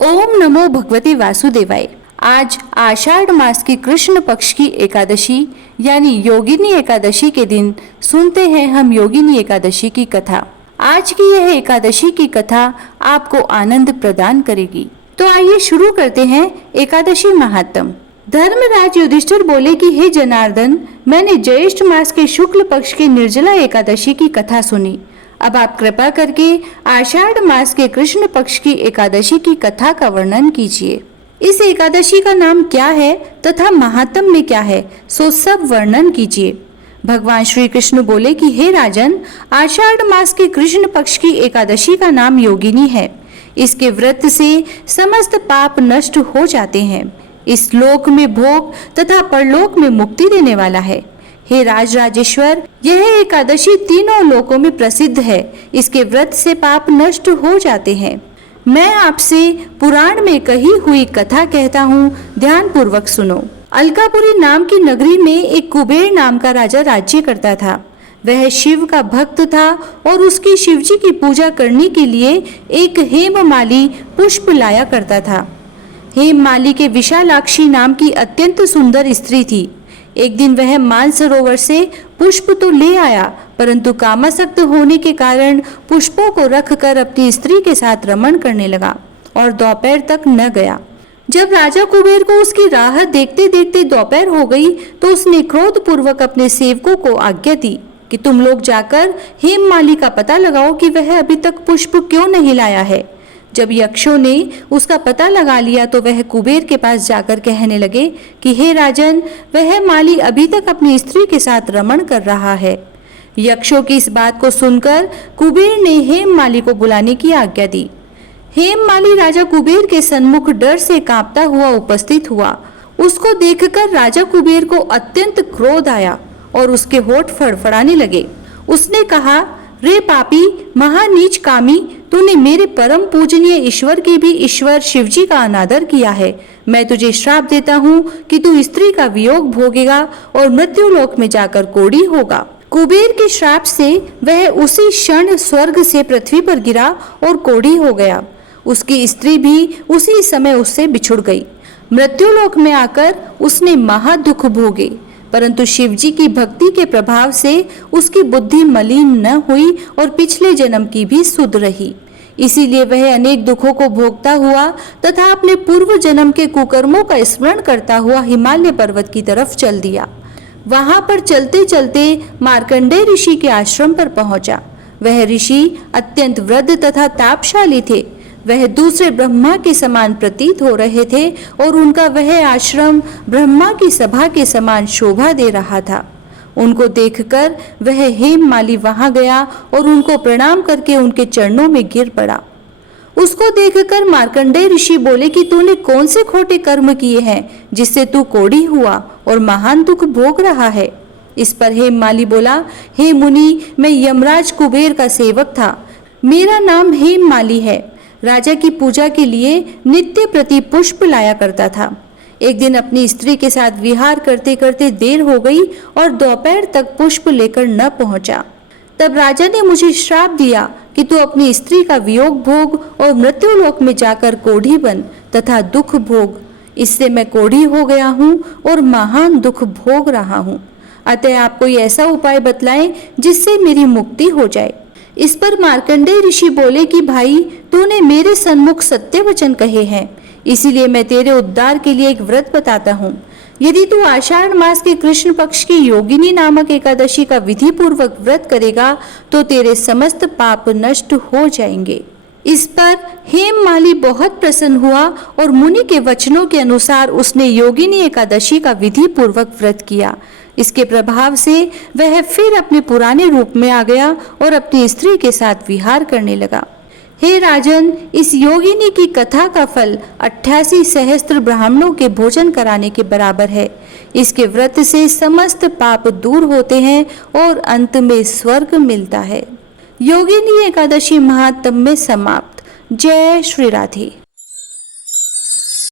ओम नमो भगवते वासुदेवाय। आज आषाढ़ मास की कृष्ण पक्ष की एकादशी यानी योगिनी एकादशी के दिन सुनते हैं हम योगिनी एकादशी की कथा। आज की यह एकादशी की कथा आपको आनंद प्रदान करेगी। तो आइए शुरू करते हैं एकादशी महात्म। धर्मराज युधिष्ठिर बोले कि हे जनार्दन, मैंने ज्येष्ठ मास के शुक्ल पक्ष की निर्जला एकादशी की कथा सुनी। अब आप कृपा करके आषाढ़ मास के कृष्ण पक्ष की एकादशी की कथा का वर्णन कीजिए। इस एकादशी का नाम क्या है तथा महात्म में क्या है, सो सब वर्णन कीजिए। भगवान श्री कृष्ण बोले कि हे राजन, आषाढ़ मास के कृष्ण पक्ष की एकादशी का नाम योगिनी है। इसके व्रत से समस्त पाप नष्ट हो जाते हैं। इस लोक में भोग तथा परलोक में मुक्ति देने वाला है। हे राजराजेश्वर, यह एकादशी तीनों लोकों में प्रसिद्ध है। इसके व्रत से पाप नष्ट हो जाते हैं। मैं आपसे पुराण में कही हुई कथा कहता हूँ, ध्यान पूर्वक सुनो। अलकापुरी नाम की नगरी में एक कुबेर नाम का राजा राज्य करता था। वह शिव का भक्त था और उसकी शिवजी की पूजा करने के लिए एक हेममाली पुष्प लाया करता था। हेममाली के विशालाक्षी नाम की अत्यंत सुंदर स्त्री थी। एक दिन वह मानसरोवर से पुष्प तो ले आया, परंतु कामासक्त होने के कारण पुष्पों को रखकर अपनी स्त्री के साथ रमण करने लगा और दोपहर तक न गया। जब राजा कुबेर को उसकी राह देखते देखते दोपहर हो गई तो उसने क्रोध पूर्वक अपने सेवकों को आज्ञा दी कि तुम लोग जाकर हेममाली का पता लगाओ कि वह अभी तक पुष्प क्यों नहीं लाया है। जब यक्षों ने उसका पता लगा लिया तो वह कुबेर के पास जाकर कहने लगे कि हे राजन, वह माली अभी तक अपनी स्त्री के साथ रमण कर रहा है। यक्षों की इस बात को सुनकर कुबेर ने हेममाली को बुलाने की आज्ञा दी। हेममाली राजा कुबेर के सन्मुख डर से कांपता हुआ उपस्थित हुआ। उसको देखकर राजा कुबेर को अत्यंत क्रोध आया और उसके होठ फड़फड़ाने लगे। उसने कहा, रे पापी, महानीच कामी, तूने मेरे परम पूजनीय ईश्वर की भी ईश्वर शिवजी का अनादर किया है। मैं तुझे श्राप देता हूँ कि तू स्त्री का वियोग भोगेगा और मृत्युलोक में जाकर कोढ़ी होगा। कुबेर के श्राप से वह उसी क्षण स्वर्ग से पृथ्वी पर गिरा और कोढ़ी हो गया। उसकी स्त्री भी उसी समय उससे बिछुड़ गई। मृत्युलोक में आकर उसने महादुख भोगे, परंतु शिवजी की भक्ति के प्रभाव से उसकी बुद्धि मलिन न हुई और पिछले जन्म की भी सुध रही। इसीलिए वह अनेक दुखों को भोगता हुआ तथा अपने पूर्व जन्म के कुकर्मों का स्मरण करता हुआ हिमालय पर्वत की तरफ चल दिया। वहां पर चलते चलते मार्कंडेय ऋषि के आश्रम पर पहुंचा। वह ऋषि अत्यंत वृद्ध तथा तापशाली थे। वह दूसरे ब्रह्मा के समान प्रतीत हो रहे थे और उनका वह आश्रम ब्रह्मा की सभा के समान शोभा दे रहा था। उनको देखकर वह हेममाली वहां गया और उनको प्रणाम करके उनके चरणों में गिर पड़ा। उसको देखकर मार्कंडेय ऋषि बोले कि तूने कौन से खोटे कर्म किए हैं जिससे तू कोढ़ी हुआ और महान दुख भोग रहा है। इस पर हेममाली बोला, हे मुनि, मैं यमराज कुबेर का सेवक था। मेरा नाम हेममाली है। राजा की पूजा के लिए नित्य प्रति पुष्प लाया करता था। एक दिन अपनी स्त्री के साथ विहार करते करते देर हो गई और दोपहर तक पुष्प लेकर न पहुंचा। तब राजा ने मुझे श्राप दिया कि तू अपनी स्त्री का वियोग भोग और मृत्युलोक में जाकर कोढ़ी बन तथा दुख भोग। इससे मैं कोढ़ी हो गया हूँ और महान दुख भोग रहा हूँ। अतः आप कोई ऐसा उपाय बतलाएं जिससे मेरी मुक्ति हो जाए। इस पर मार्कंडेय ऋषि बोले कि भाई, तूने मेरे सन्मुख सत्य वचन कहे हैं, इसीलिए मैं तेरे उद्धार के लिए एक व्रत बताता हूँ। यदि तू आषाढ़ मास के कृष्ण पक्ष की योगिनी नामक एकादशी का विधि पूर्वक व्रत करेगा तो तेरे समस्त पाप नष्ट हो जाएंगे। इस पर हेममाली बहुत प्रसन्न हुआ और मुनि के वचनों के अनुसार उसने योगिनी एकादशी का विधि पूर्वक व्रत किया। इसके प्रभाव से वह फिर अपने पुराने रूप में आ गया और अपनी स्त्री के साथ विहार करने लगा। हे राजन, इस योगिनी की कथा का फल 88 सहस्त्र ब्राह्मणों के भोजन कराने के बराबर है। इसके व्रत से समस्त पाप दूर होते हैं और अंत में स्वर्ग मिलता है। योगिनी एकादशी महात्म्य में समाप्त। जय श्री राधे।